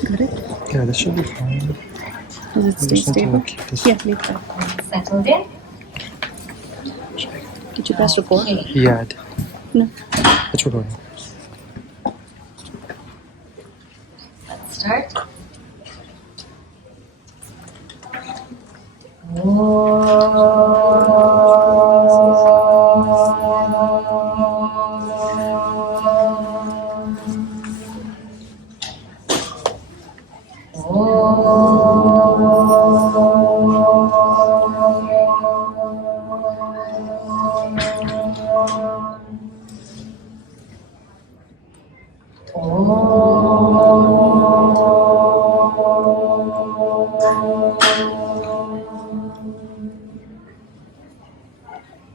Got it? Yeah, this should be fine. Does it stay stable? Keep this. Yeah, leave that. Settled in? Did you press record? Okay. Yeah, No. it's recording. Let's start.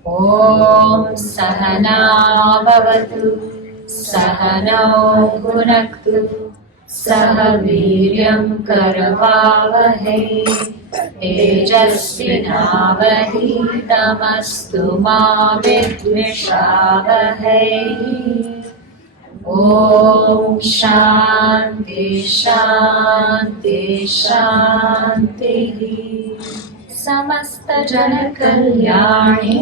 Om Sahana Bhavatu Sahanau Bhunaktu Sahaviryam Karavavahe Tejasvinavadhitamastu ma vidvishavahe. Om Shanti Shanti Shanti. Samasta Jana Kalyani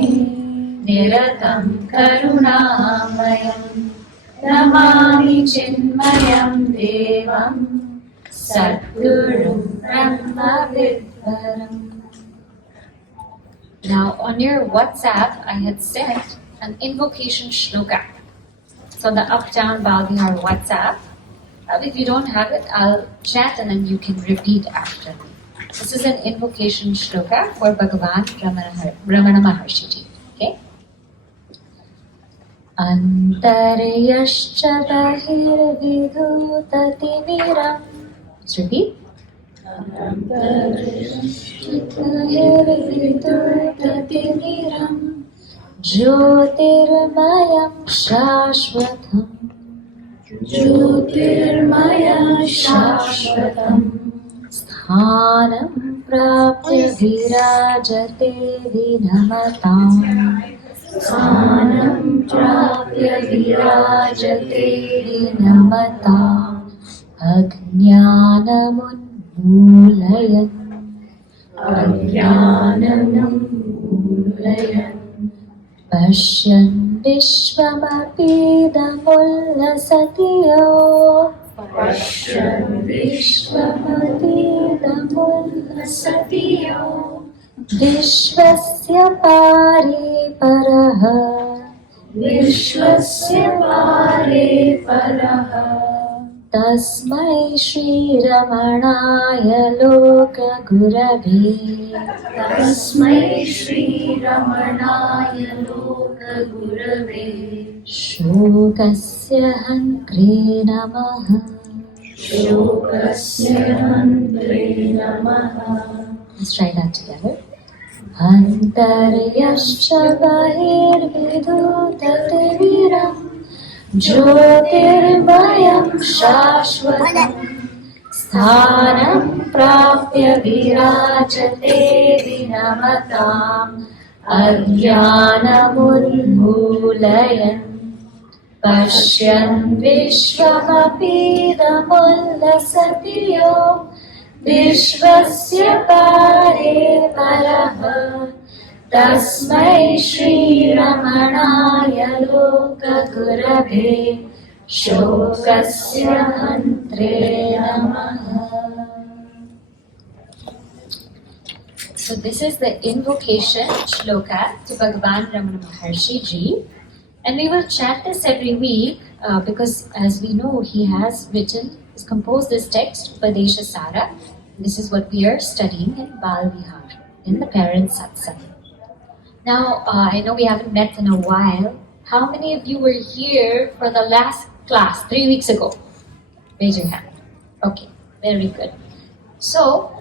Niratam Karunamayam Namami Chinmayam Devam Sadgurum Brahma Vidvaram. Now on your WhatsApp I had sent an invocation shloka. So the up down bow vihar WhatsApp. If you don't have it, I'll chat and then you can repeat after me. This is an invocation shloka for Bhagavan Ramana Maharshi Ji. Okay? Antaryascha bahirvidhutatimiram. Let's repeat. Antaryascha bahirvidhutatimiram Jyotirmayam Shashvatam. Jyotirmayam Shashvatam. Sthanam prapya virajate vinamatam. Sthanam prapya virajate vinamatam. Ajnanamunmulayan. Ajnanamunmulayan. Pashyan vishvamapidamullasatiyo. Pashyan vishvamapidamullasatiyo. Vishvasya pare paraha. Vishvasya pare paraha. Tasmai Shri Ramanaya Loka Gurave. Tasmai Shri Ramanaya Loka Gurave. Shokasya Hankre Namaha. Shokasya Hankre Namaha. Let's try that together. Antaryascha bahirvidhutate viram Jyotirmayam Shashvatam. Sthanam prapya virajate vinamatam. Ajnanamulmulayan. Pashyan vishvamapidamullasatiyo. Vishvasya pare paraha. Tasmai Shri Ramanaya Loka Gurave. Shokasya Hantre Namaha. So this is the invocation shloka to Bhagavan Ramana Maharshi Ji. And we will chant this every week because as we know he has composed this text, Upadesha Sāra. This is what we are studying in Bal Vihar, in the parents' satsang. Now, I know we haven't met in a while. How many of you were here for the last class 3 weeks ago? Raise your hand. Okay, very good. So,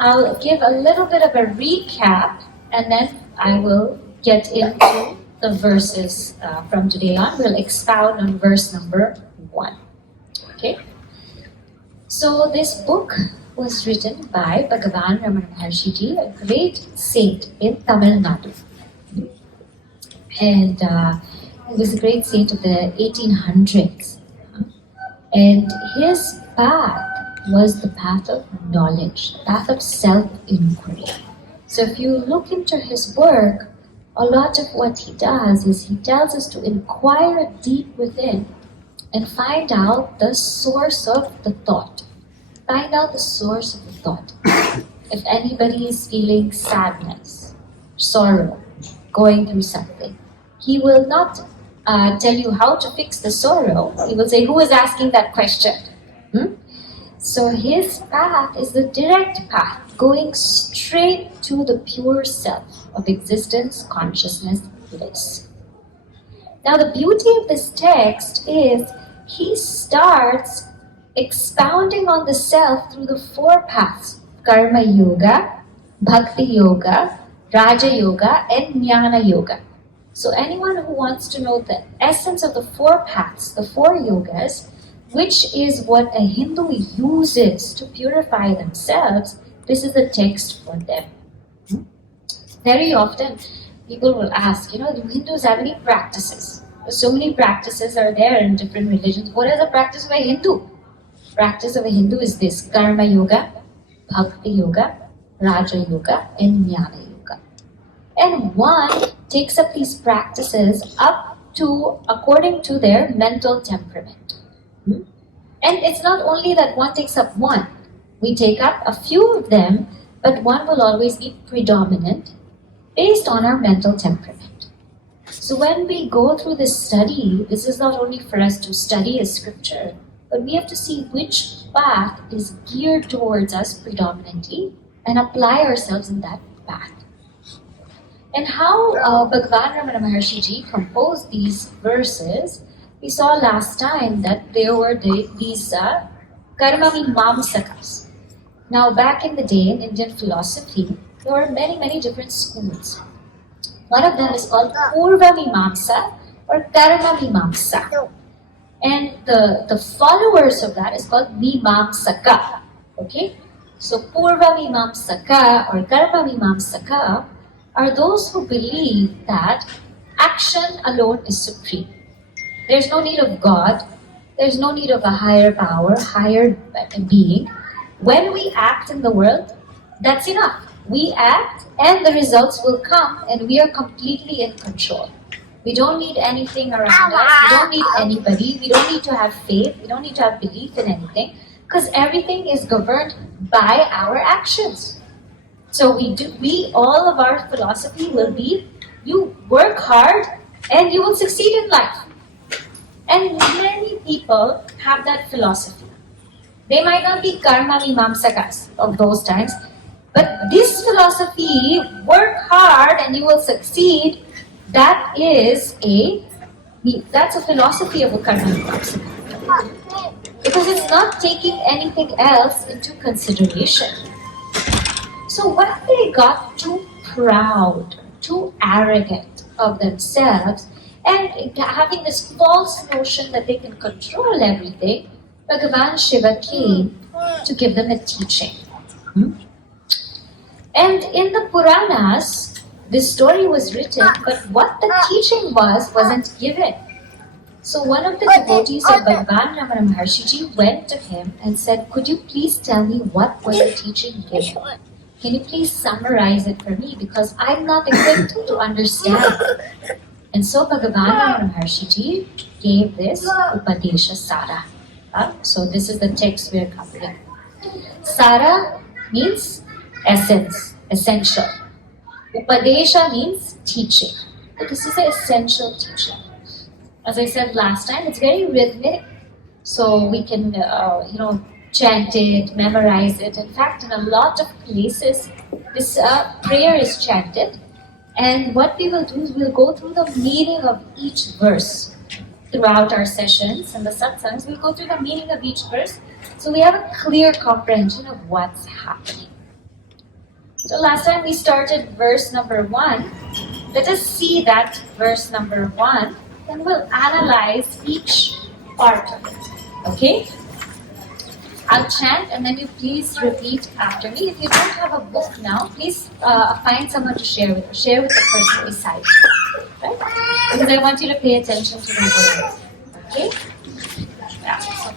I'll give a little bit of a recap and then I will get into the verses from today on. We'll expound on verse number 1. Okay? So, this book was written by Bhagavan Ramana Maharshi Ji, a great saint in Tamil Nadu. And he was a great saint of the 1800s. And his path was the path of knowledge, the path of self-inquiry. So if you look into his work, a lot of what he does is he tells us to inquire deep within and find out the source of the thought. Find out the source of the thought. If anybody is feeling sadness, sorrow, going through something, he will not tell you how to fix the sorrow. He will say, who is asking that question? So his path is the direct path, going straight to the pure self of existence, consciousness, bliss. Now the beauty of this text is he starts expounding on the self through the four paths: Karma Yoga, Bhakti Yoga, Raja Yoga, and Jnana Yoga. So anyone who wants to know the essence of the four paths, the four yogas, which is what a Hindu uses to purify themselves, this is the text for them. Very often, people will ask, do Hindus have any practices? So many practices are there in different religions. What is the practice of a Hindu? Practice of a Hindu is this: Karma Yoga, Bhakti Yoga, Raja Yoga, and Jnana Yoga. And one takes up these practices up to according to their mental temperament. And it's not only that one takes up one. We take up a few of them, but one will always be predominant based on our mental temperament. So when we go through this study, this is not only for us to study a scripture, but we have to see which path is geared towards us predominantly and apply ourselves in that path. And how Bhagavan Ramana Maharshi Ji composed these verses, we saw last time that there were these karma mimamsakas. Now back in the day in Indian philosophy, there were many, many different schools. One of them is called Purva Mimamsa or Karma Mimamsa. And the followers of that is called Mimamsaka. Okay? So Purva Mimamsaka or Karma Mimamsaka are those who believe that action alone is supreme. There's no need of God. There's no need of a higher power, higher being. When we act in the world, that's enough. We act and the results will come and we are completely in control. We don't need anything around us. We don't need anybody. We don't need to have faith. We don't need to have belief in anything because everything is governed by our actions. So all of our philosophy will be, you work hard and you will succeed in life. And many people have that philosophy. They might not be karma mimamsakas of those times, but this philosophy, work hard and you will succeed, that's a philosophy of a karma mimamsaka. Because it's not taking anything else into consideration. So when they got too proud, too arrogant of themselves, and having this false notion that they can control everything, Bhagavan Shiva came to give them a teaching. And in the Puranas, this story was written, but what the teaching wasn't given. So one of the devotees of Bhagavan Ramana Maharshi Ji went to him and said, could you please tell me what was the teaching given? Can you please summarize it for me? Because I'm not equipped to understand. And so Bhagavan Ramana Maharshi Ji gave this Upadesha Sāra. So this is the text we are covering. Sāra means essence, essential. Upadesha means teaching. So this is the essential teaching. As I said last time, it's very rhythmic. So we can, chant it, memorize it. In fact, in a lot of places, this prayer is chanted. And what we will do is we'll go through the meaning of each verse throughout our sessions and the satsangs. We'll go through the meaning of each verse so we have a clear comprehension of what's happening. So last time we started verse number 1. Let us see that verse number 1, then we'll analyze each part of it. Okay? I'll chant and then you please repeat after me. If you don't have a book now, please find someone to share with. Share with the person beside you. Right? Because I want you to pay attention to the words. Okay? Yeah. So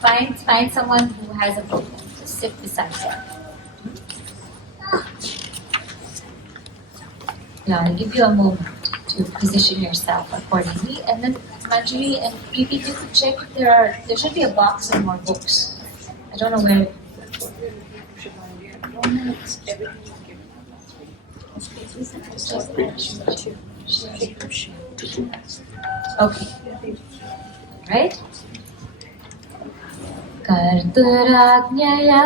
find someone who has a book. Just sit beside them. Now I'll give you a moment to position yourself accordingly, and then Manjuli and Preeti, you could check if there should be a box of more books. I don't know where. Okay. Right? Karturajñaya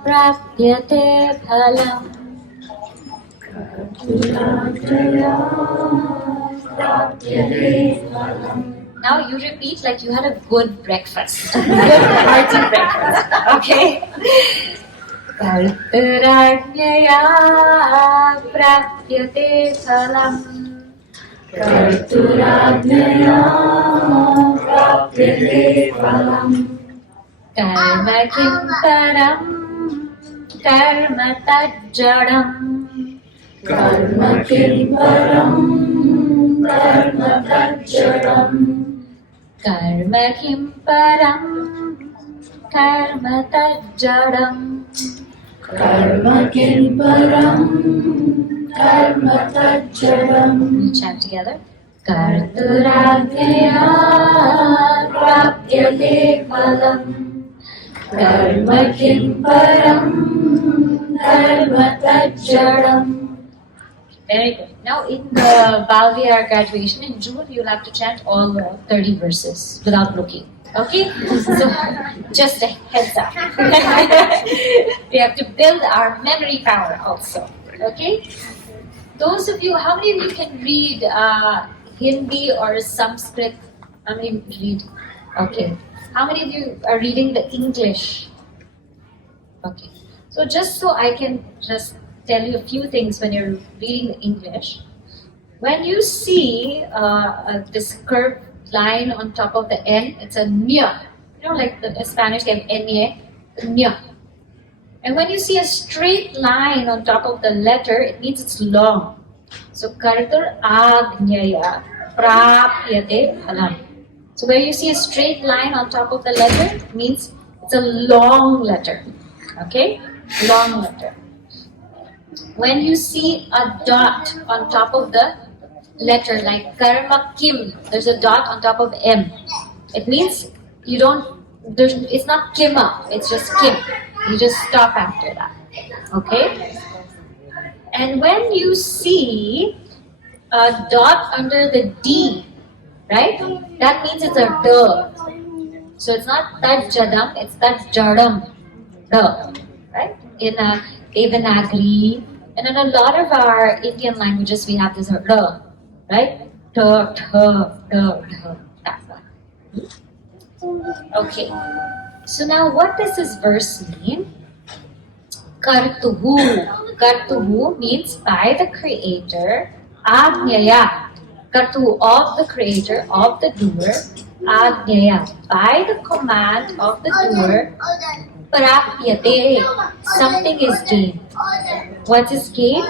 prapyate phalam. Now you repeat like you had a good breakfast. Good hearty breakfast. Okay? Karturajñaya prapyate phalam. Karturajñaya prapyate phalam. Karma kim param karma tajjadam. Karma kim param karma tajjadam. Karma kim param karma tajjadam. Karma kim param karma tajjadam. We chant together. Karturajñaya prapyate phalam. Karma kim param karma tajjadam. Very good. Now in the Balviar graduation in June, you'll have to chant all 30 verses without looking. Okay? So, just a heads up. We have to build our memory power also. Okay? Those of you, how many of you can read Hindi or Sanskrit? How many of you read? Okay. How many of you are reading the English? Okay. So just so I can just tell you a few things when you're reading the English. When you see this curved line on top of the N, it's a nya. You know, like the Spanish they have N-A, nya. And when you see a straight line on top of the letter, it means it's long. So Karturajñaya prapyate phalam. So where you see a straight line on top of the letter, it means it's a long letter. Okay? Long letter. When you see a dot on top of the letter, like karma kim, there's a dot on top of M. It means it's not kima, it's just kim. You just stop after that. Okay? And when you see a dot under the D, right? That means it's a D. So it's not tajjadam, it's tajjadam. D. Right? In Devanagari, and in a lot of our Indian languages, we have this R, right? T, T, D, that one. Okay. So now what does this verse mean? Kartuhu. Kartuhu means by the Creator. Ajñaya. Kartuhu of the Creator, of the doer. Ajñaya. By the command of the doer. Prapyate. Something is gained. What is gained?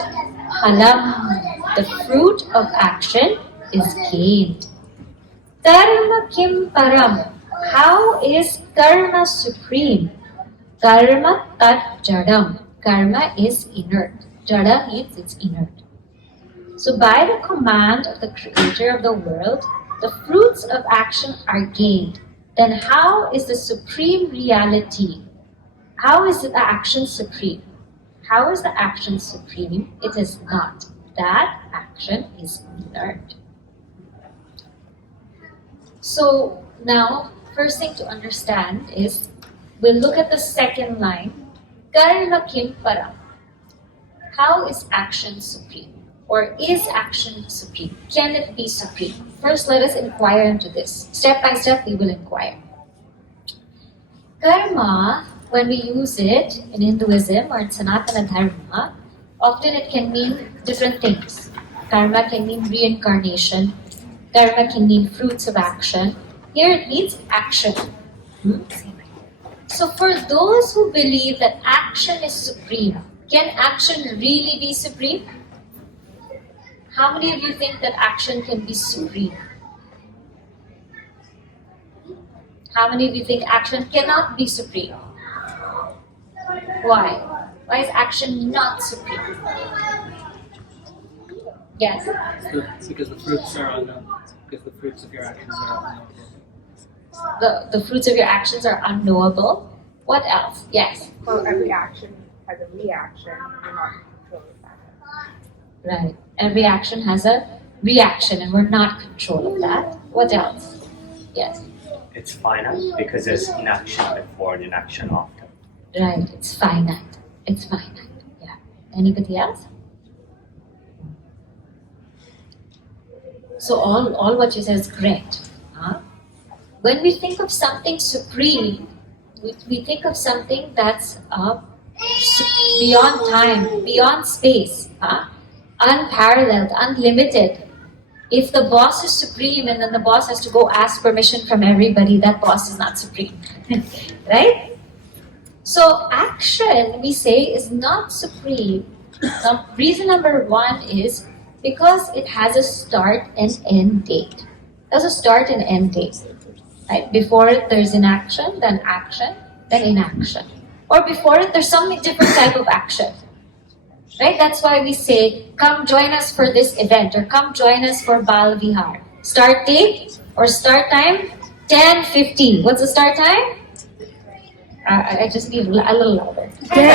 Phalam. The fruit of action is gained. Karma kim param. How is karma supreme? Karma tat jadam. Karma is inert. Jada means it's inert. So by the command of the Creator of the world, the fruits of action are gained. Then how is the supreme reality? How is the action supreme? How is the action supreme? It is not. That action is inert. So now, first thing to understand is, we'll look at the second line. Karma kim param. How is action supreme? Or is action supreme? Can it be supreme? First, let us inquire into this. Step by step, we will inquire. Karma, when we use it in Hinduism or in Sanatana Dharma, often it can mean different things. Karma can mean reincarnation. Karma can mean fruits of action. Here it means action. So for those who believe that action is supreme, can action really be supreme? How many of you think that action can be supreme? How many of you think action cannot be supreme? Why? Why is action not supreme? Yes? It's because the fruits are unknown. Because the fruits of your actions are unknowable. The fruits of your actions are unknowable. What else? Yes? Well, every action has a reaction. You're not in control of that. Right. Every action has a reaction and we're not in control of that. What else? Yes? It's finite because there's inaction before and inaction after. Right. It's finite. It's finite. Yeah. Anybody else? So all what you said is great. Huh? When we think of something supreme, we think of something that's beyond time, beyond space, unparalleled, unlimited. If the boss is supreme and then the boss has to go ask permission from everybody, that boss is not supreme. Right? So action, we say, is not supreme. Now, reason number one is because it has a start and end date. There's a start and end date. Right? Before it, there's inaction, then inaction. Or before it, there's some different type of action. Right? That's why we say, come join us for this event, or come join us for Bal Vihar. Start date or start time? 10:50. What's the start time? I just need a little louder. Start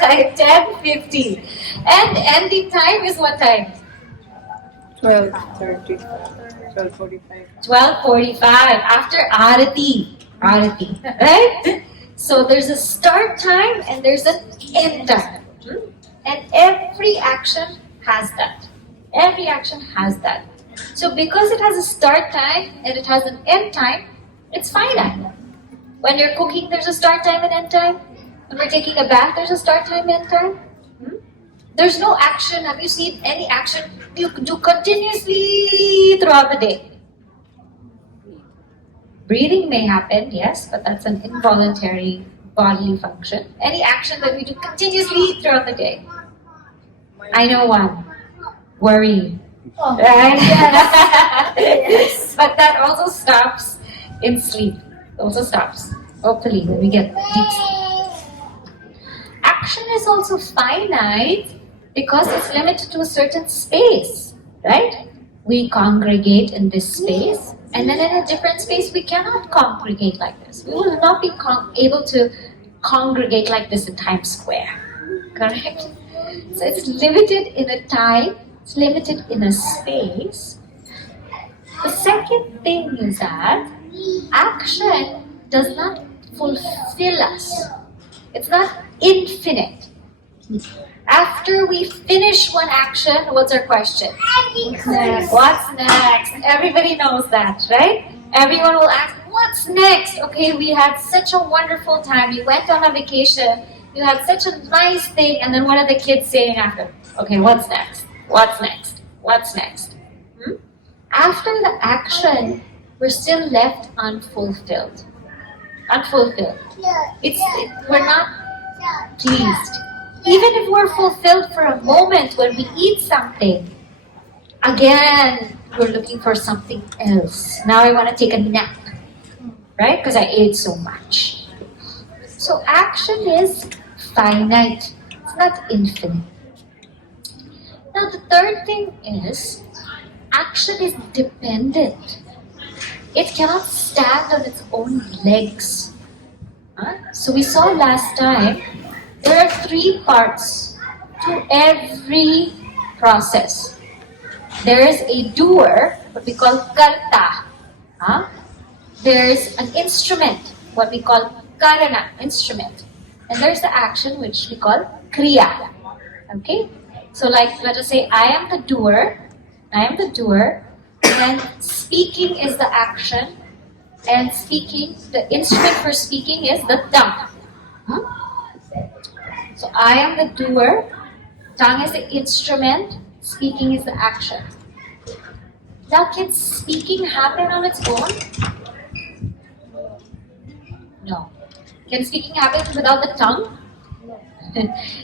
time 10:50. And ending time is what time? 12:30, 12:45. 12:45 after Arati. Right? So there's a start time and there's an end time. And every action has that. Every action has that. So because it has a start time and it has an end time, it's finite. When you're cooking, there's a start time and end time. When we're taking a bath, there's a start time and end time. There's no action. Have you seen any action you do continuously throughout the day? Breathing may happen, yes, but that's an involuntary bodily function. Any action that we do continuously throughout the day. I know one. Worry. Right? Yes. But that also stops in sleep. Also stops. Hopefully, when we get deep sleep. Action is also finite because it's limited to a certain space, right? We congregate in this space, and then in a different space, we cannot congregate like this. We will not be able to congregate like this in Times Square, correct? So it's limited in a time, it's limited in a space. The second thing is that action does not fulfill us. It's not infinite. After we finish one action, what's our question? What's next? Everybody knows that, right? Everyone will ask, what's next? Okay, we had such a wonderful time. We went on a vacation. You had such a nice thing. And then what are the kids saying after? Okay, what's next? What's next? What's next? After the action, we're still left unfulfilled. Unfulfilled. We're not pleased. Even if we're fulfilled for a moment when we eat something, again, we're looking for something else. Now I want to take a nap, right? Because I ate so much. So action is finite. It's not infinite. Now the third thing is, action is dependent. It cannot stand on its own legs. So we saw last time, there are three parts to every process. There is a doer, what we call karta. There's an instrument, what we call karana, instrument. And there's the action, which we call kriya. Okay? So like, let us say, I am the doer, and speaking is the action, and speaking, the instrument for speaking is the tongue. So I am the doer, tongue is the instrument, speaking is the action. Now can speaking happen on its own? No. Can speaking happen without the tongue?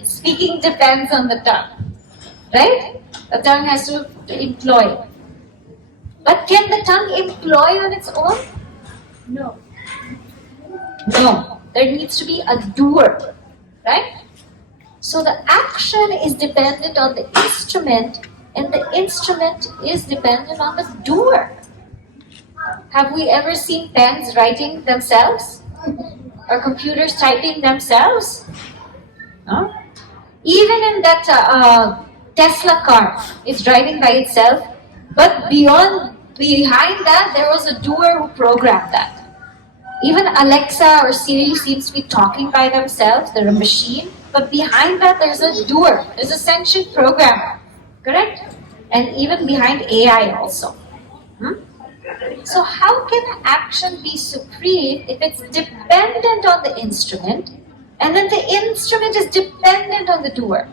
Speaking depends on the tongue. Right? The tongue has to employ. But can the tongue employ on its own? No. No. There needs to be a doer, right? So the action is dependent on the instrument, and the instrument is dependent on the doer. Have we ever seen pens writing themselves? Or computers typing themselves? No? Even in that Tesla car, it's driving by itself, but behind that, there was a doer who programmed that. Even Alexa or Siri seems to be talking by themselves. They're a machine. But behind that, there's a doer. There's a sentient programmer. Correct? And even behind AI also. So how can action be supreme if it's dependent on the instrument, and then the instrument is dependent on the doer?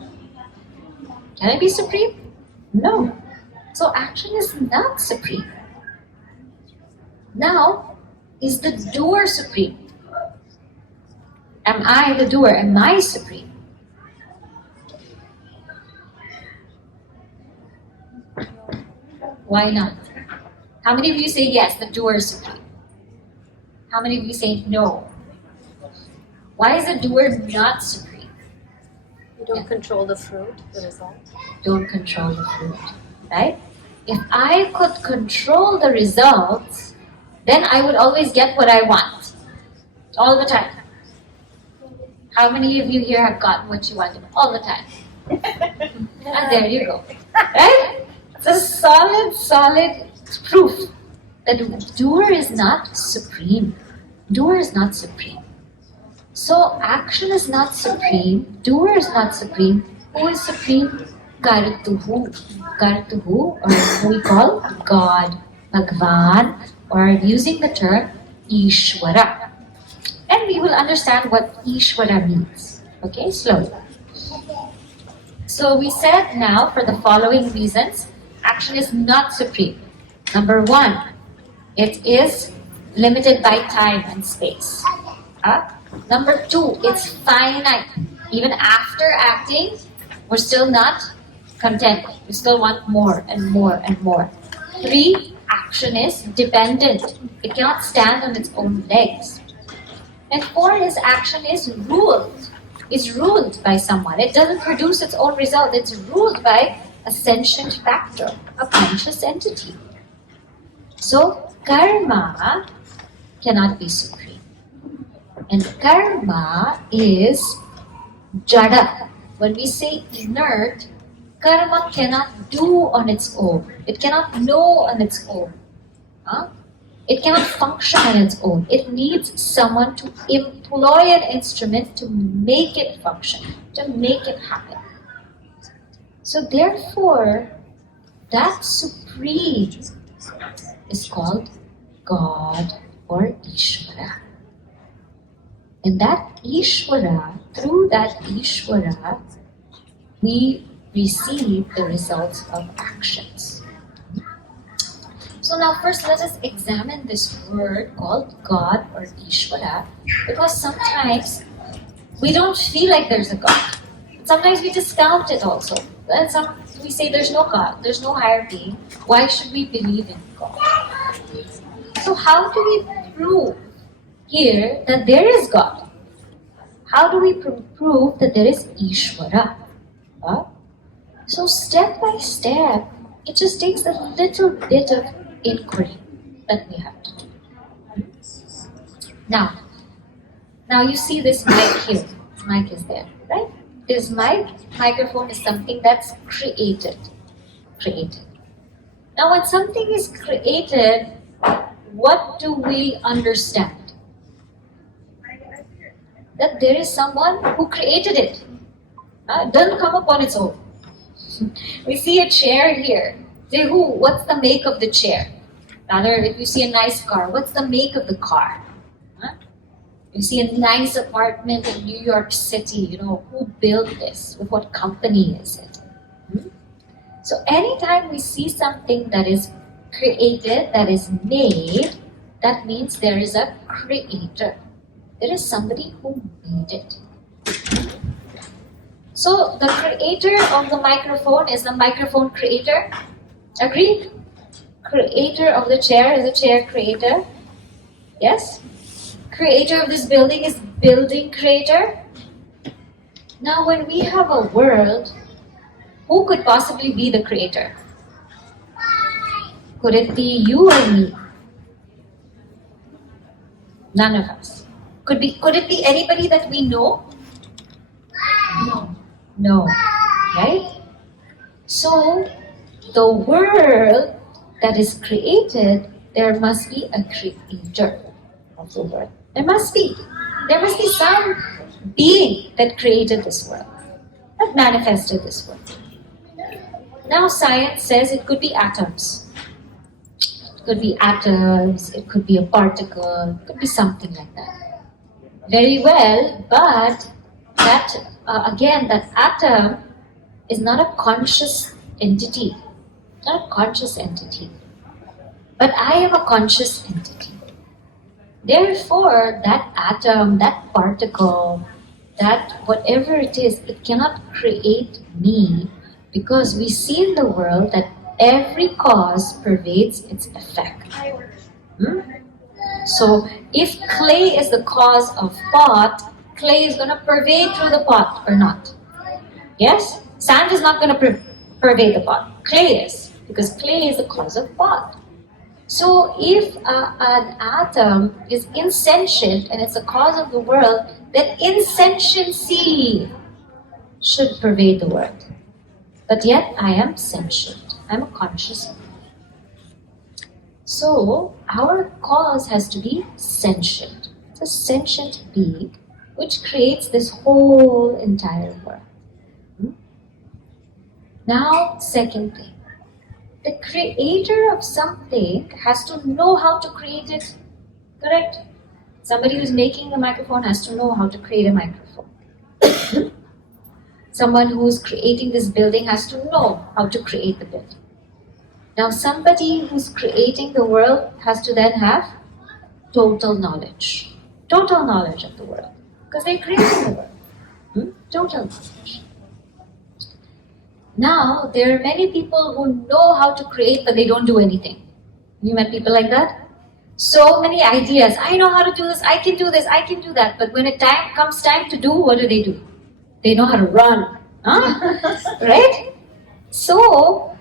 Can it be supreme? No. So action is not supreme. Now, is the doer supreme? Am I the doer? Am I supreme? Why not? How many of you say yes, the doer is supreme? How many of you say no? Why is the doer not supreme? You don't control the fruit, the result. Don't control the fruit, right? If I could control the results, then I would always get what I want. All the time. How many of you here have gotten what you wanted? All the time. And there you go. Right? It's a solid proof that doer is not supreme. Doer is not supreme. So action is not supreme. Doer is not supreme. Who is supreme? Kartuhu. Kartuhu, or who we call God, Bhagwan, or using the term Ishwara. And we will understand what Ishwara means. Okay, slowly. So we said now, for the following reasons, action is not supreme. Number one, it is limited by time and space. Number two, it's finite. Even after acting, we're still not content. We still want more and more and more. Three, action is dependent. It cannot stand on its own legs. And four, his action is ruled. It's ruled by someone. It doesn't produce its own result. It's ruled by a sentient factor, a conscious entity. So, karma cannot be supreme. And karma is jada. When we say inert, karma cannot do on its own. It cannot know on its own. It cannot function on its own. It needs someone to employ an instrument to make it function, to make it happen. So therefore, that supreme is called God or Ishwara. And that Ishwara, through that Ishwara, we receive the results of actions. So now first let us examine this word called God or Ishwara, because sometimes we don't feel like there's a God. Sometimes we discount it also. We say there's no God, there's no higher being. Why should we believe in God? So how do we prove here that there is God? How do we prove that there is Ishwara? So step by step, it just takes a little bit of inquiry that we have to do. Now you see this mic here. This mic is there, right? This microphone is something that's created. Now when something is created, what do we understand? That there is someone who created it. It doesn't come up on its own. We see a chair here. Say who? What's the make of the chair? Rather, if you see a nice car, what's the make of the car? You see a nice apartment in New York City, who built this? With what company is it? So anytime we see something that is created, that is made, that means there is a creator. There is somebody who made it. So the creator of the microphone is the microphone creator. Agreed? Creator of the chair is a chair creator. Yes? creator of this building is building creator. Now when we have a world, who could possibly be the creator? Could it be you or me? None of us. Could it be anybody that we know? No. Right? So, the world that is created, there must be a creator of the world. There must be some being that created this world, that manifested this world. Now science says it could be atoms. It could be atoms, it could be a particle, it could be something like that. Very well, but that, that atom is not a conscious entity. Not a conscious entity. But I am a conscious entity. Therefore, that atom, that particle, that whatever it is, it cannot create me, because we see in the world that every cause pervades its effect. So, if clay is the cause of pot, clay is going to pervade through the pot or not? Yes? Sand is not going to pervade the pot. Clay is, because clay is the cause of pot. So if an atom is insentient and it's the cause of the world, then insentiency should pervade the world. But yet I am sentient. I'm a conscious being. So our cause has to be sentient. It's a sentient being which creates this whole entire world. Now, second thing. The creator of something has to know how to create it. Correct? Somebody who's making a microphone has to know how to create a microphone. Someone who's creating this building has to know how to create the building. Now somebody who's creating the world has to then have total knowledge. Total knowledge of the world. Because they're creating the world. Total knowledge. Now, there are many people who know how to create, but they don't do anything. You met people like that? So many ideas. I know how to do this, I can do this, I can do that. But when it comes time to do, what do? They know how to run. Right? So,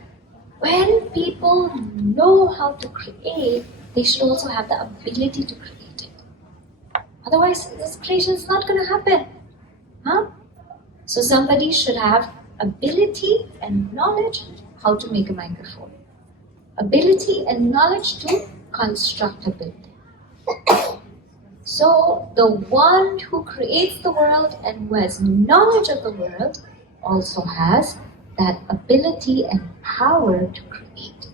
when people know how to create, they should also have the ability to create it. Otherwise, this creation is not going to happen. So somebody should have ability and knowledge how to make a microphone. Ability and knowledge to construct a building. So the one who creates the world and who has knowledge of the world also has that ability and power to create.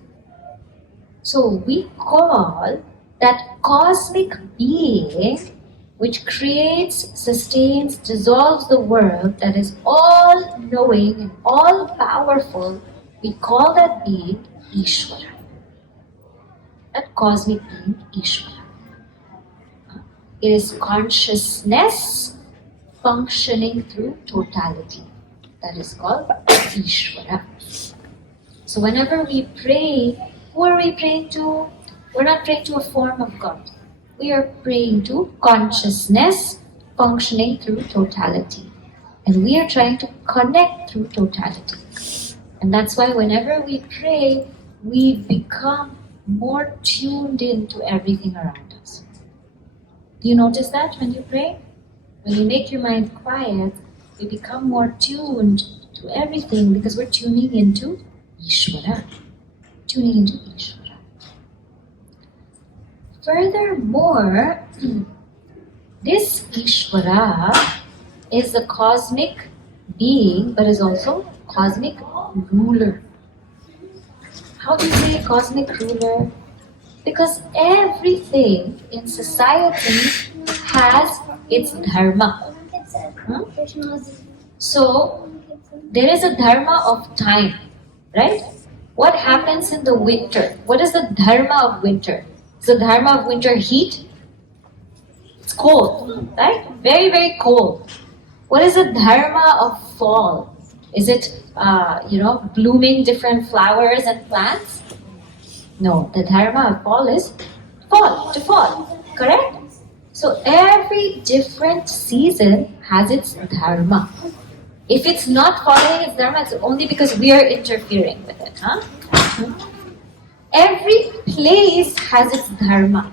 So we call that cosmic being which creates, sustains, dissolves the world, that is all-knowing and all-powerful, we call that being Ishwara. That cosmic being Ishwara. It is consciousness functioning through totality. That is called Ishwara. So whenever we pray, who are we praying to? We're not praying to a form of God. We are praying to consciousness functioning through totality. And we are trying to connect through totality. And that's why whenever we pray, we become more tuned into everything around us. Do you notice that when you pray? When you make your mind quiet, we become more tuned to everything because we're tuning into Ishwara. Tuning into Ishwara. Furthermore, this Ishwara is the cosmic being, but is also cosmic ruler. How do you say cosmic ruler? Because everything in society has its dharma. So, there is a dharma of time, right? What happens in the winter? What is the dharma of winter? Is the dharma of winter heat? It's cold, right? Very, very cold. What is the dharma of fall? Is it, blooming different flowers and plants? No, the dharma of fall is fall, to fall, correct? So every different season has its dharma. If it's not following its dharma, it's only because we are interfering with it. Every place has its dharma.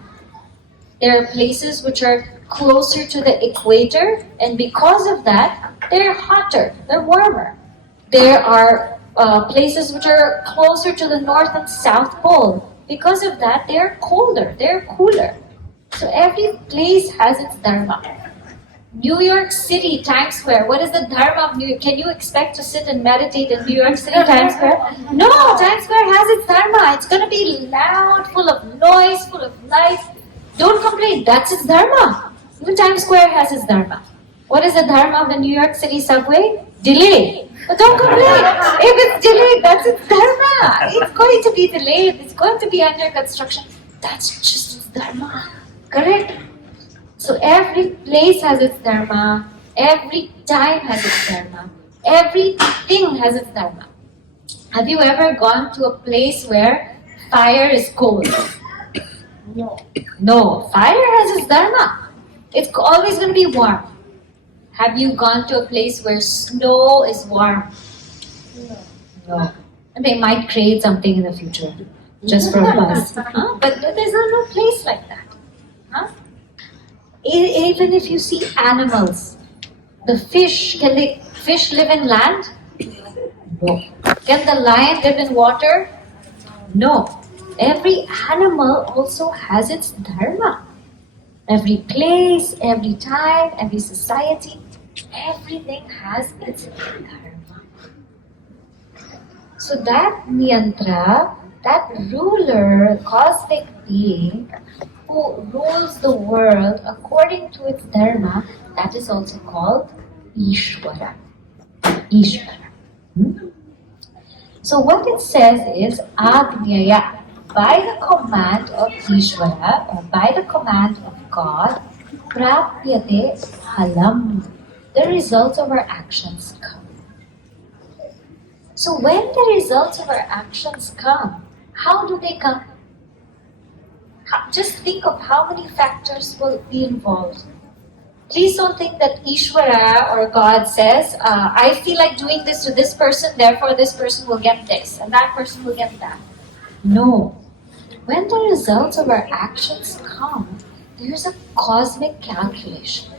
There are places which are closer to the equator, and because of that, they're hotter, they're warmer. There are places which are closer to the North and South Pole. Because of that, they're colder, they're cooler. So every place has its dharma. New York City, Times Square. What is the dharma of New York? Can you expect to sit and meditate in New York City, Times Square? No, Times Square has its dharma. It's going to be loud, full of noise, full of life. Don't complain. That's its dharma. Even Times Square has its dharma. What is the dharma of the New York City subway? Delay. But don't complain. If it's delayed, that's its dharma. It's going to be delayed. It's going to be under construction. That's just its dharma. Correct? So every place has its dharma. Every time has its dharma. Everything has its dharma. Have you ever gone to a place where fire is cold? No. Fire has its dharma. It's always going to be warm. Have you gone to a place where snow is warm? No. And they might create something in the future just for us. But there's no place like that. Even if you see animals, the fish, can the fish live in land? No. Can the lion live in water? No. Every animal also has its dharma. Every place, every time, every society, everything has its dharma. So that niyantra, that ruler, cosmic being, who rules the world according to its dharma, that is also called Ishwara. Ishwara. So what it says is Agnyaya. By the command of Ishwara, or by the command of God, prapyate halam. The results of our actions come. So when the results of our actions come, how do they come? Just think of how many factors will be involved. Please don't think that Ishwara or God says, I feel like doing this to this person, therefore this person will get this, and that person will get that. No. When the results of our actions come, there's a cosmic calculation.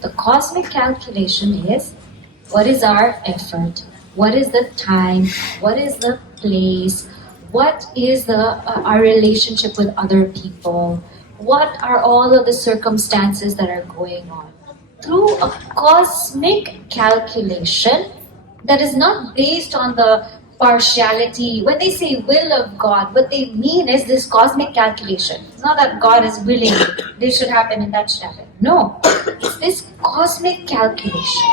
The cosmic calculation is, what is our effort? What is the time? What is the place? What is our relationship with other people? What are all of the circumstances that are going on? Through a cosmic calculation that is not based on the partiality. When they say will of God, what they mean is this cosmic calculation. It's not that God is willing, this should happen and that should happen. No, it's this cosmic calculation,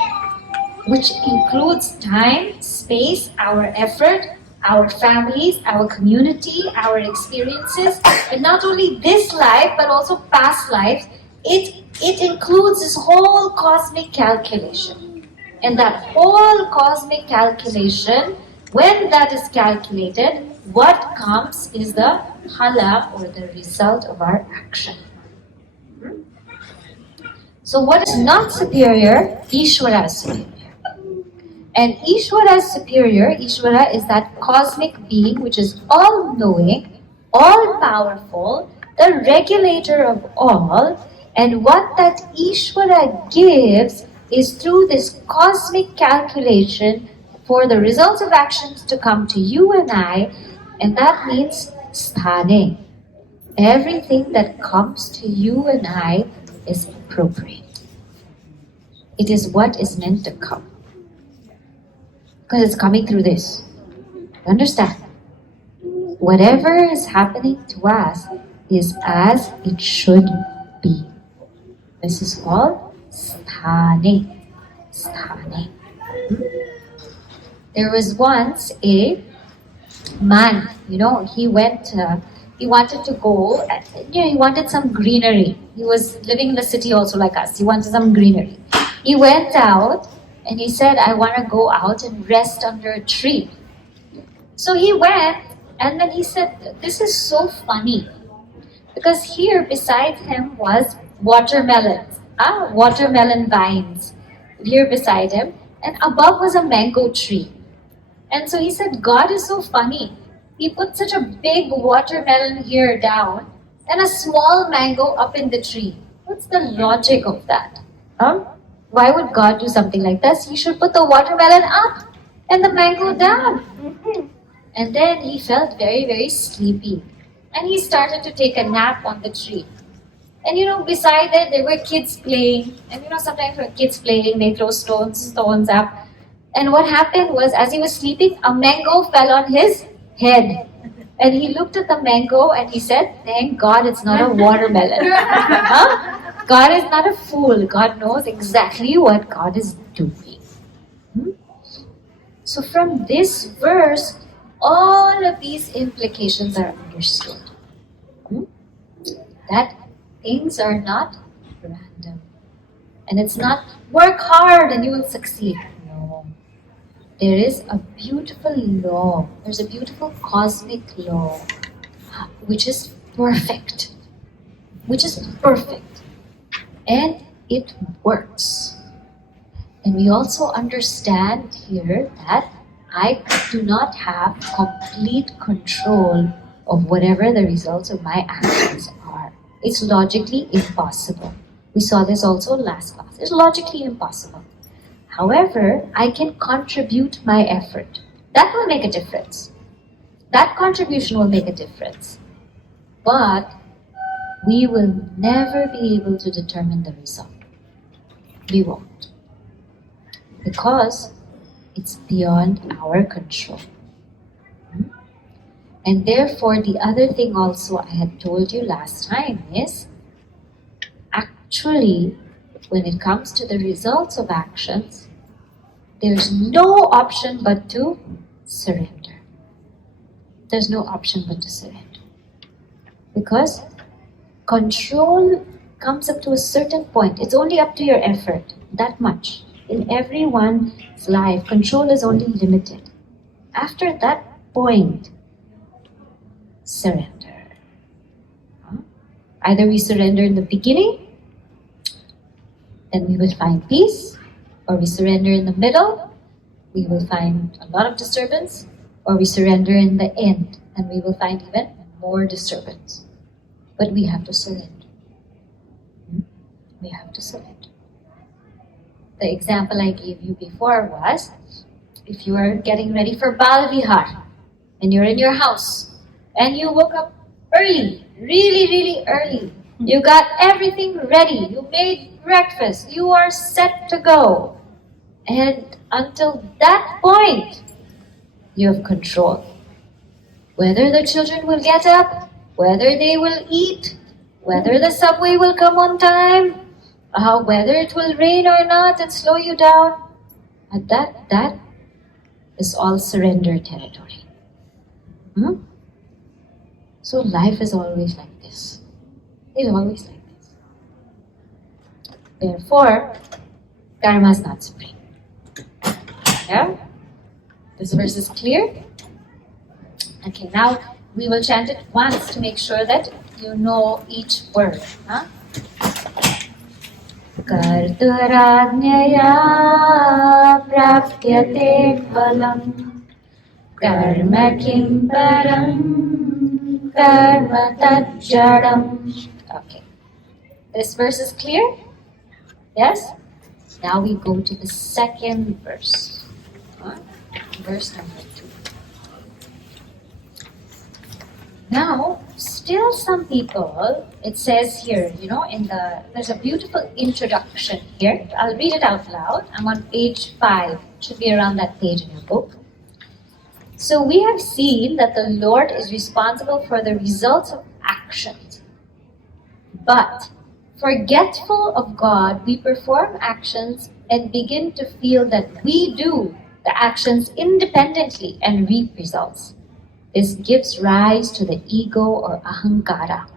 which includes time, space, our effort, our families, our community, our experiences, and not only this life, but also past lives. It includes this whole cosmic calculation. And that whole cosmic calculation, when that is calculated, what comes is the phala, or the result of our action. So what is not superior? Ishwara is superior. And Ishwara is superior. Ishwara is that cosmic being which is all-knowing, all-powerful, the regulator of all. And what that Ishwara gives is through this cosmic calculation for the results of actions to come to you and I, and that means sthane. Everything that comes to you and I is appropriate. It is what is meant to come. Because it's coming through this. Understand? Whatever is happening to us is as it should be. This is called sthane. Sthane. There was once a man, he wanted to go, he wanted some greenery. He was living in the city also like us. He wanted some greenery. He went out and he said, I want to go out and rest under a tree. So he went, and then he said, this is so funny. Because here beside him was watermelons, watermelon vines here beside him, and above was a mango tree. And so he said, God is so funny. He put such a big watermelon here down and a small mango up in the tree. What's the logic of that? Why would God do something like this? He should put the watermelon up and the mango down. And then he felt very, very sleepy. And he started to take a nap on the tree. And beside it, there were kids playing. And sometimes when kids playing, they throw stones up. And what happened was, as he was sleeping, a mango fell on his head. And he looked at the mango and he said, thank God it's not a watermelon. God is not a fool. God knows exactly what God is doing. So from this verse, all of these implications are understood. That things are not random. And it's not work hard and you will succeed. No. There is a beautiful law. There's a beautiful cosmic law which is perfect. And it works. And we also understand here that I do not have complete control of whatever the results of my actions are. It's logically impossible. We saw this also last class. It's logically impossible. However, I can contribute my effort. That will make a difference. That contribution will make a difference. But we will never be able to determine the result. We won't. Because it's beyond our control. And therefore, the other thing also I had told you last time is, actually, when it comes to the results of actions, there's no option but to surrender. There's no option but to surrender. Because control comes up to a certain point. It's only up to your effort, that much. In everyone's life, control is only limited. After that point, surrender. Either we surrender in the beginning, then we will find peace, or we surrender in the middle, we will find a lot of disturbance, or we surrender in the end, and we will find even more disturbance. But we have to surrender. We have to surrender. The example I gave you before was, if you are getting ready for Bal Vihar, and you're in your house, and you woke up early, really, really early. You got everything ready. You made breakfast. You are set to go. And until that point, you have control. Whether the children will get up, whether they will eat, whether the subway will come on time, whether it will rain or not and slow you down, that is all surrender territory. So life is always like this. It's always like this. Therefore, karma is not supreme. Yeah? This verse is clear? Okay, now we will chant it once to make sure that you know each word. Karturajñaya prapyate phalam karma kim param karma tajjadam. Okay. This verse is clear? Yes? Now we go to the second verse. Verse number 2. Now, still some people, it says here, there's a beautiful introduction here. I'll read it out loud. I'm on page 5. It should be around that page in your book. So we have seen that the Lord is responsible for the results of actions. But forgetful of God, we perform actions and begin to feel that we do the actions independently and reap results. This gives rise to the ego or ahankara.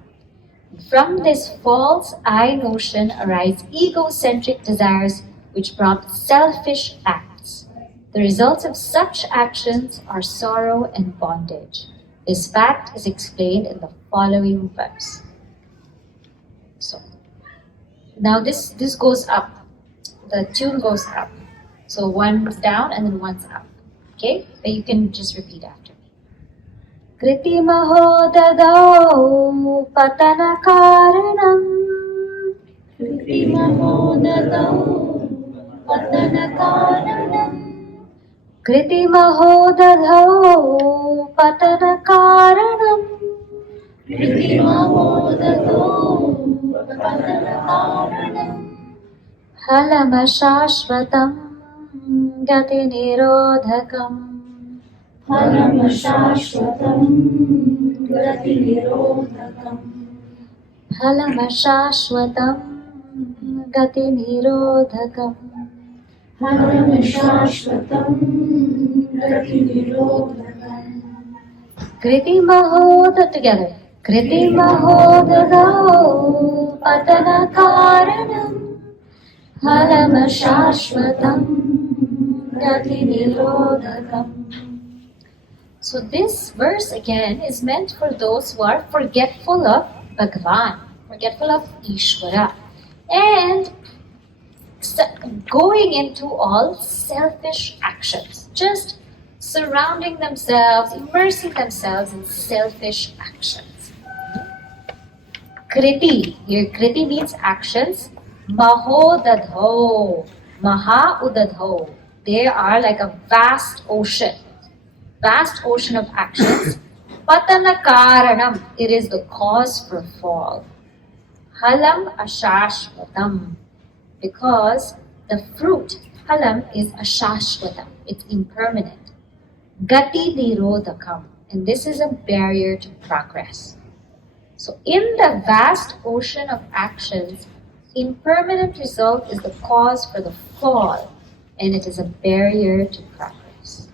From this false I notion arise egocentric desires which prompt selfish acts. The results of such actions are sorrow and bondage. This fact is explained in the following verse. So, Now this goes up. The tune goes up. So one's down and then one's up. Okay? But you can just repeat after me. Kriti mahodadau patana karanam. Kriti mahodadau patana karanam. Kriti mahodadau patana karanam. Kriti mahodadau patana karanam. Halama shashvatam gati nirodhakam. Halama shashvatam gati nirodhakam. Halama shashvatam gati nirodhakam. Halama shashvatam gati nirodhakam. Kriti mahoda together. Kriti mahodadau patana karanam. Halama shashvatam gati nirodhakam. So this verse again is meant for those who are forgetful of Bhagavan, forgetful of Ishwara, and going into all selfish actions, just surrounding themselves, immersing themselves in selfish actions. Kriti, here Kriti means actions. Mahodadho, Maha Udadho. They are like a vast ocean of actions. Patana Karanam, it is the cause for fall. Halam Ashashvatam, because the fruit, halam, is ashashvatam, it's impermanent. Gati nirodhakam, and this is a barrier to progress. So in the vast ocean of actions, impermanent result is the cause for the fall, and it is a barrier to progress.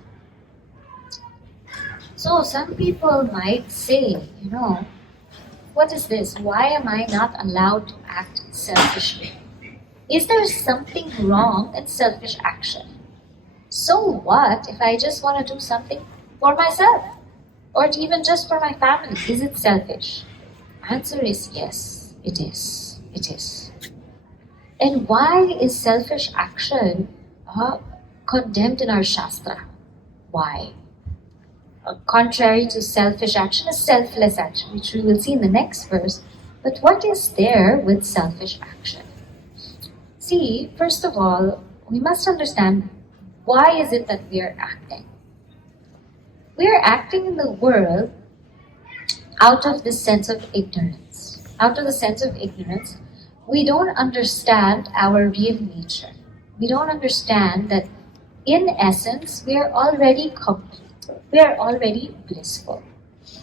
So some people might say, what is this? Why am I not allowed to act selfishly? Is there something wrong in selfish action? So what if I just want to do something for myself? Or even just for my family? Is it selfish? Answer is yes, it is. It is. And why is selfish action condemned in our Shastra? Why? Contrary to selfish action is selfless action, which we will see in the next verse. But what is there with selfish action? See, first of all, we must understand why is it that we are acting. We are acting in the world out of this sense of ignorance. Out of the sense of ignorance, we don't understand our real nature. We don't understand that in essence, we are already complete. We are already blissful.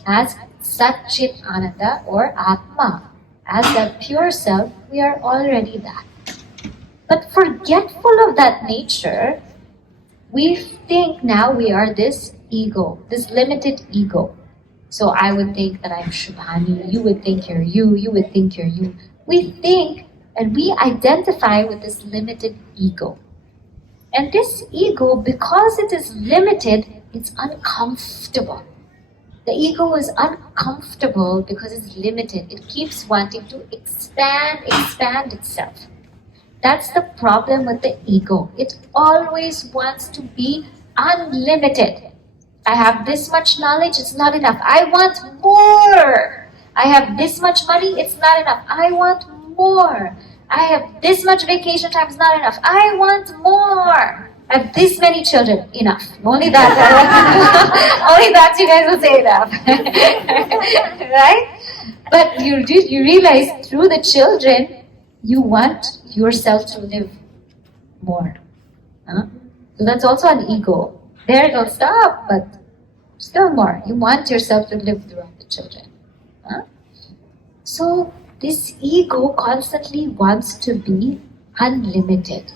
As Sat Chit Ananda or Atma, as the pure self, we are already that. But forgetful of that nature, we think now we are this ego, this limited ego. So I would think that I'm Shubhani, you would think you're you would think you're you. We think and we identify with this limited ego. And this ego, because it is limited, it's uncomfortable. The ego is uncomfortable because it's limited. It keeps wanting to expand itself. That's the problem with the ego. It always wants to be unlimited. I have this much knowledge, it's not enough. I want more. I have this much money, it's not enough. I want more. I have this much vacation time, it's not enough. I want more. I have this many children, enough. Only that. Only that you guys will say enough. Right? But you realize through the children, you want yourself to live more. So that's also an ego. There it'll stop, but still more. You want yourself to live throughout the children. So this ego constantly wants to be unlimited.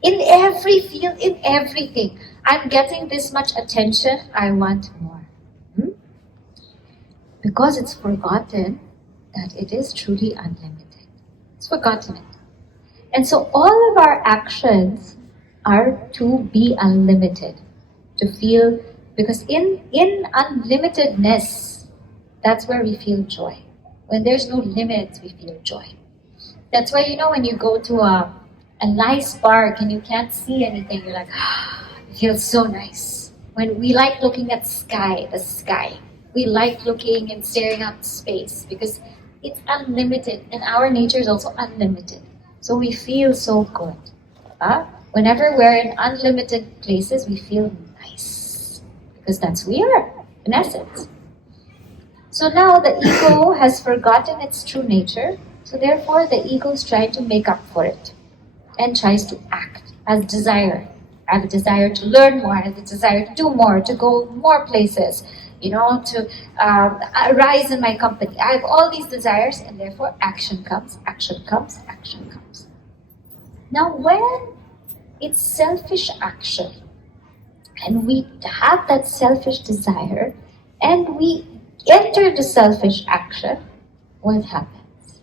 In every field, in everything. I'm getting this much attention, I want more. Because it's forgotten that it is truly unlimited. It's forgotten it. And so all of our actions are to be unlimited. To feel, because in unlimitedness, that's where we feel joy. When there's no limits, we feel joy. That's why, when you go to a nice park and you can't see anything, you're like, it feels so nice. When we like looking at the sky, we like looking and staring at space because it's unlimited and our nature is also unlimited. So we feel so good. Whenever we're in unlimited places, we feel nice because that's who we are, in essence. So now the ego has forgotten its true nature, so therefore the ego is trying to make up for it and tries to act as desire. I have a desire to learn more, I have a desire to do more, to go more places, to rise in my company. I have all these desires and therefore action comes, action comes, action comes. Now when it's selfish action and we have that selfish desire and we enter the selfish action, what happens?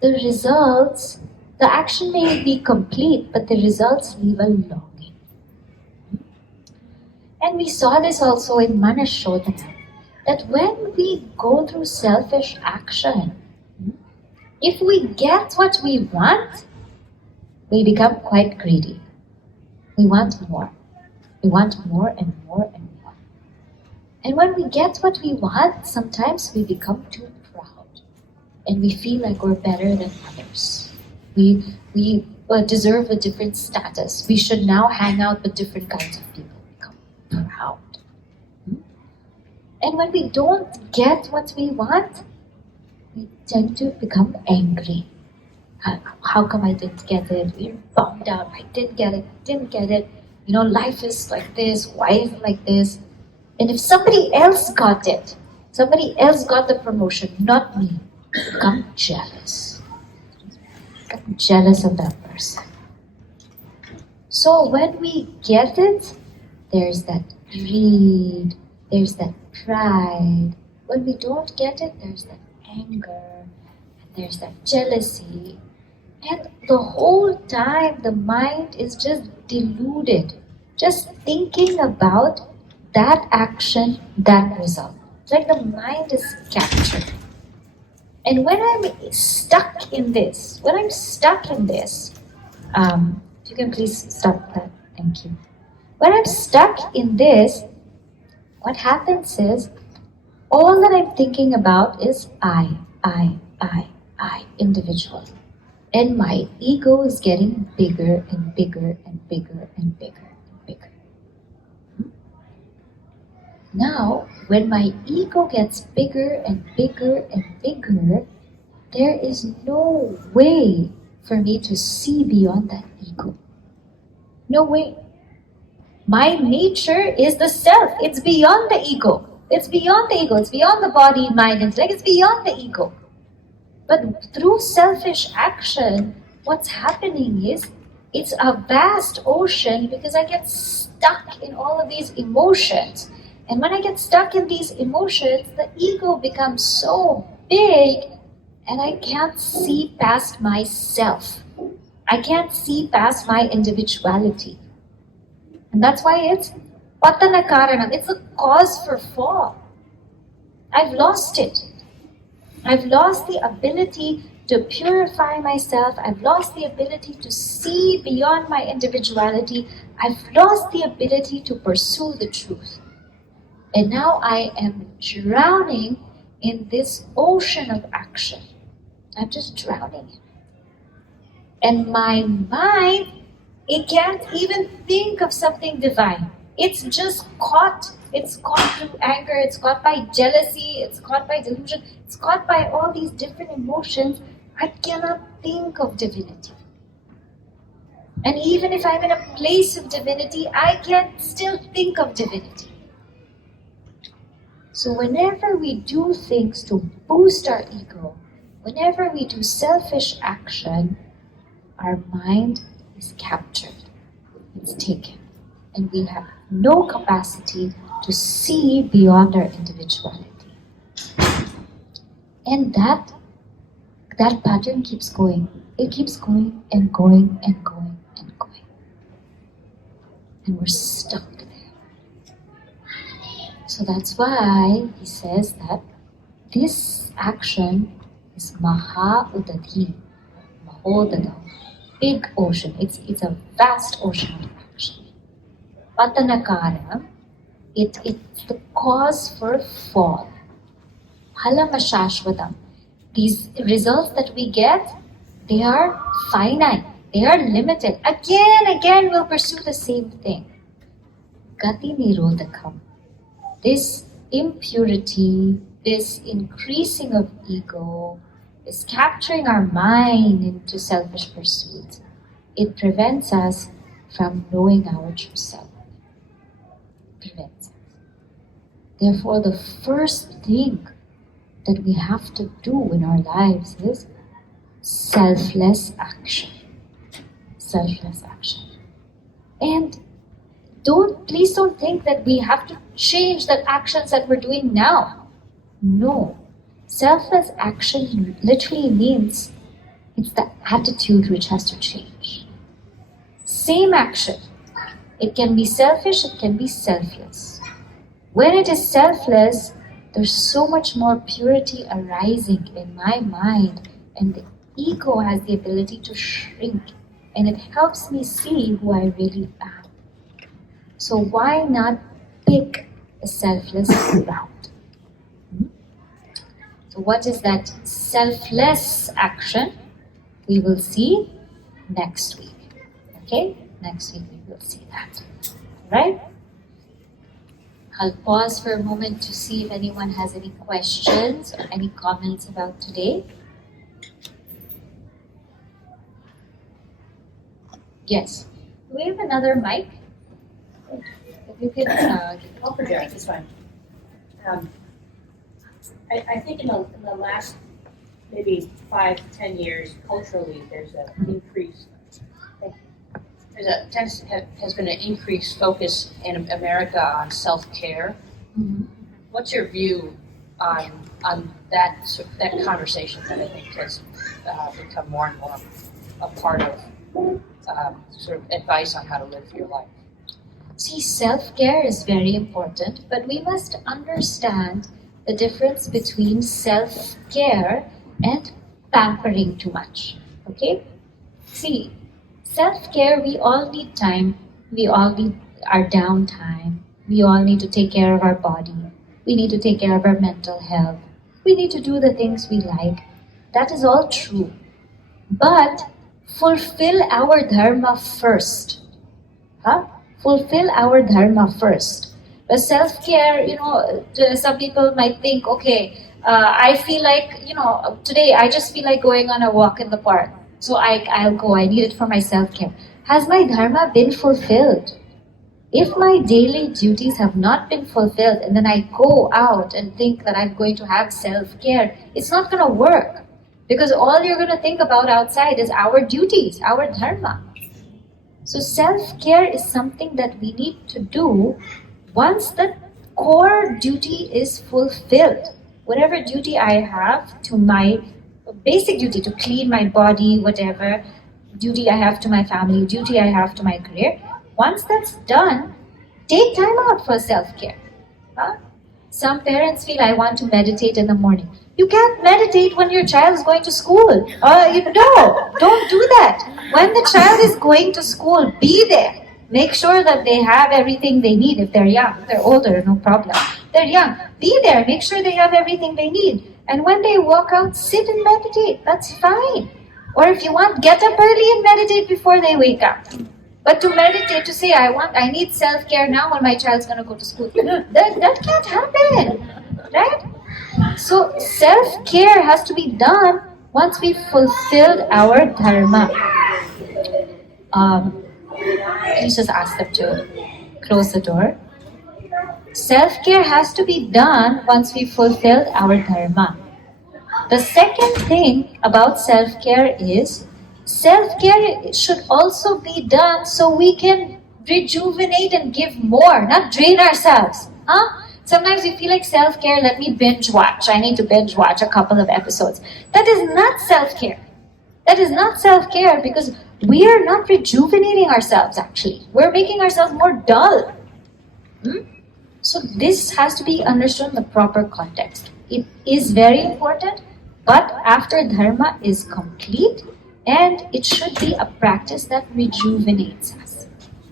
The results, the action may be complete, but the results leave a longing. And we saw this also in Manashodhana, that when we go through selfish action, if we get what we want, we become quite greedy. We want more. We want more and more and more. And when we get what we want, sometimes we become too proud. And we feel like we're better than others. We deserve a different status. We should now hang out with different kinds of people. Become proud. And when we don't get what we want, we tend to become angry. How come I didn't get it? We're bummed out. I didn't get it. Life is like this. Why is it like this? And if somebody else got it, somebody else got the promotion, not me, become jealous. Become jealous of that person. So when we get it, there's that greed, there's that pride. When we don't get it, there's that anger, and there's that jealousy. And the whole time the mind is just deluded, just thinking about that action, that result. It's like the mind is captured. And when I'm stuck in this, if you can please stop that, thank you. When I'm stuck in this, what happens is, all that I'm thinking about is I, individual. And my ego is getting bigger and bigger and bigger and bigger and bigger. Now, when my ego gets bigger and bigger and bigger, there is no way for me to see beyond that ego. No way. My nature is the self. It's beyond the ego. It's beyond the ego. It's beyond the body, mind, intellect. It's beyond the ego. But through selfish action, what's happening is, it's a vast ocean because I get stuck in all of these emotions. And when I get stuck in these emotions, the ego becomes so big and I can't see past myself. I can't see past my individuality. And that's why it's patana karanam. It's a cause for fall. I've lost it. I've lost the ability to purify myself. I've lost the ability to see beyond my individuality. I've lost the ability to pursue the truth. And now I am drowning in this ocean of action. I'm just drowning in it. And my mind, it can't even think of something divine. It's just caught. It's caught through anger. It's caught by jealousy. It's caught by delusion. It's caught by all these different emotions. I cannot think of divinity. And even if I'm in a place of divinity, I can still think of divinity. So whenever we do things to boost our ego, whenever we do selfish action, our mind is captured. It's taken. And we have no capacity to see beyond our individuality. And that pattern keeps going. It keeps going and going and going and going. And we're stuck there. So that's why he says that this action is maha udadhi. whole the Dhamma. Big ocean. It's a vast ocean of action. Patanakara, it's the cause for fall. Phalama shashvatam. These results that we get, they are finite. They are limited. Again, we'll pursue the same thing. Gati nirodhakam. This impurity, this increasing of ego, is capturing our mind into selfish pursuits. It prevents us from knowing our true self. Prevents us. Therefore, the first thing that we have to do in our lives is selfless action. Selfless action. And please don't think that we have to change the actions that we're doing now. No. Selfless action literally means it's the attitude which has to change. Same action. It can be selfish, it can be selfless. When it is selfless, there's so much more purity arising in my mind, and the ego has the ability to shrink, and it helps me see who I really am. So why not pick a selfless route? So what is that selfless action? We will see next week. Okay? Next week we will see that. Right? I'll pause for a moment to see if anyone has any questions or any comments about today. Yes. Do we have another mic? If you could, I'll project, it's fine. I think in the last maybe 5 to 10 years, culturally, there's an increase. Has been an increased focus in America on self-care. Mhm. What's your view on that conversation that I think has become more and more a part of sort of advice on how to live your life? See, self-care is very important, but we must understand the difference between self-care and pampering too much. Okay? See, self-care, we all need time. We all need our downtime. We all need to take care of our body. We need to take care of our mental health. We need to do the things we like. That is all true. But fulfill our dharma first. Fulfill our dharma first. But self-care, some people might think, okay, I feel like, today I just feel like going on a walk in the park. So I'll go, I need it for my self-care. Has my dharma been fulfilled? If my daily duties have not been fulfilled and then I go out and think that I'm going to have self-care, it's not going to work. Because all you're going to think about outside is our duties, our dharma. So self-care is something that we need to do once the core duty is fulfilled. Whatever duty I have to my basic duty to clean my body, whatever duty I have to my family, duty I have to my career, once that's done, take time out for self-care. Some parents feel, I want to meditate in the morning. You can't meditate when your child is going to school. Don't do that. When the child is going to school, be there. Make sure that they have everything they need if they're young. If they're older, no problem. They're young. Be there. Make sure they have everything they need. And when they walk out, sit and meditate. That's fine. Or if you want, get up early and meditate before they wake up. But to meditate, to say, I need self-care now when my child's going to go to school. That can't happen. Right? So self-care has to be done once we've fulfilled our dharma. Please just ask them to close the door. Self-care has to be done once we've fulfilled our dharma. The second thing about self-care is self-care should also be done so we can rejuvenate and give more, not drain ourselves. Sometimes we feel like self-care, let me binge watch. I need to binge watch a couple of episodes. That is not self-care. That is not self-care because we are not rejuvenating ourselves actually. We're making ourselves more dull. So this has to be understood in the proper context. It is very important, but after dharma is complete, And it should be a practice that rejuvenates us,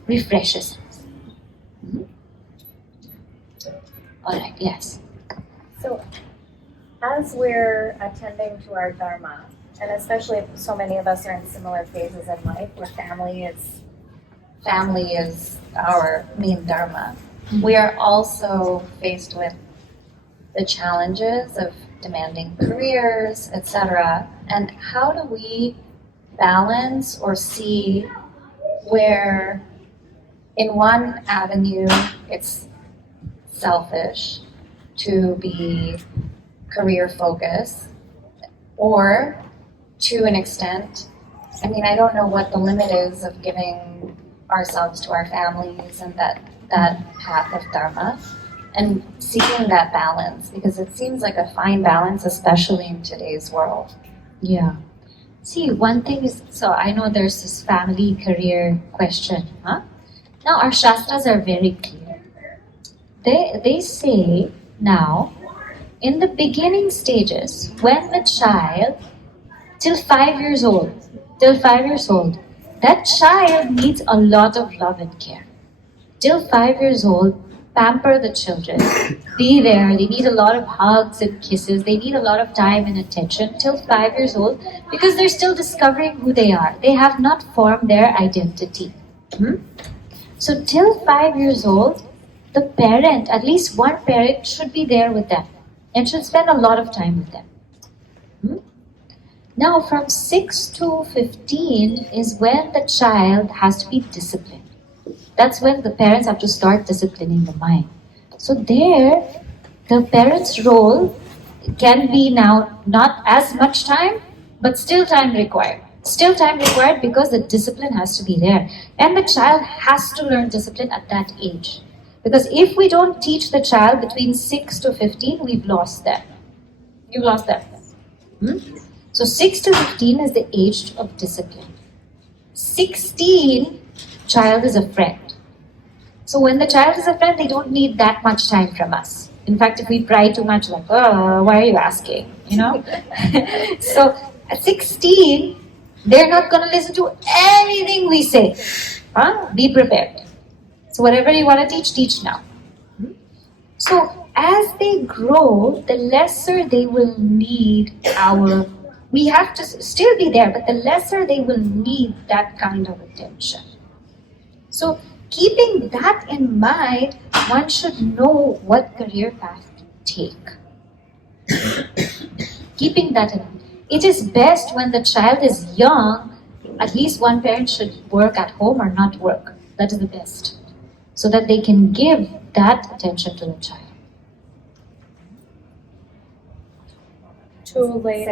refreshes us. All right, yes. So, as we're attending to our Dharma, and especially if so many of us are in similar phases in life where family is our main Dharma, we are also faced with the challenges of demanding careers, etc. And how do we balance or see where in one avenue it's selfish to be career focused, or to an extent, I mean, I don't know what the limit is of giving ourselves to our families and that path of Dharma, and seeking that balance, because it seems like a fine balance, especially in today's world. Yeah. See, one thing is, so I know there's this family career question, huh? Now our Shastras are very clear. They say now, in the beginning stages, when the child, till 5 years old, that child needs a lot of love and care. Till 5 years old, pamper the children, be there. They need a lot of hugs and kisses. They need a lot of time and attention till 5 years old, because they're still discovering who they are. They have not formed their identity. So till 5 years old, the parent, at least one parent, should be there with them and should spend a lot of time with them. Now from 6 to 15 is when the child has to be disciplined. That's when the parents have to start disciplining the mind. So there, the parent's role can be now not as much time, but still time required. Still time required because the discipline has to be there. And the child has to learn discipline at that age. Because if we don't teach the child between 6 to 15, we've lost them. You've lost them. So 6 to 15 is the age of discipline. 16, child is a friend. So when the child is a friend, they don't need that much time from us. In fact, if we pry too much, like, oh, why are you asking? You know? So at 16, they're not going to listen to anything we say. Be prepared. So whatever you want to teach, teach now. So as they grow, the lesser they will need we have to still be there, but the lesser they will need that kind of attention. So keeping that in mind, one should know what career path to take. Keeping that in mind. It is best when the child is young, at least one parent should work at home or not work. That is the best. So that they can give that attention to the child. Too late.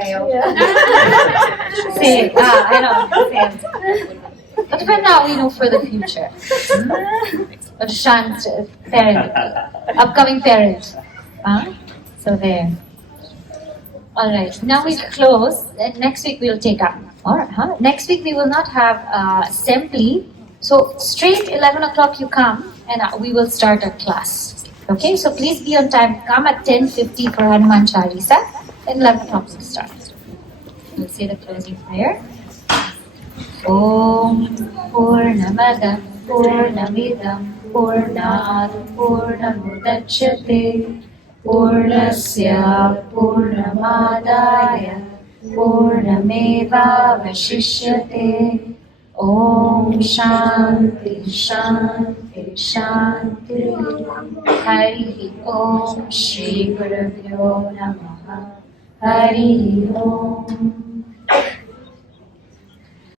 Say, I know. But for now, for the future. But Shant, parent, upcoming parent. So there. Alright, now we close. Next week we'll take up. Alright, Next week we will not have assembly. So straight 11 o'clock you come and we will start our class. Okay, so please be on time. Come at 10:50 for Hanuman Chalisa. At 11 o'clock we'll start. We'll say the closing prayer. Om Purnamada Purnamidam Purnat Purnamudachyate Purnasya Purnamadaya Purnameva Vashishyate. Om Shanti Shanti Shanti. Hari Om Shri Gurubhyo Namaha. Hari Om.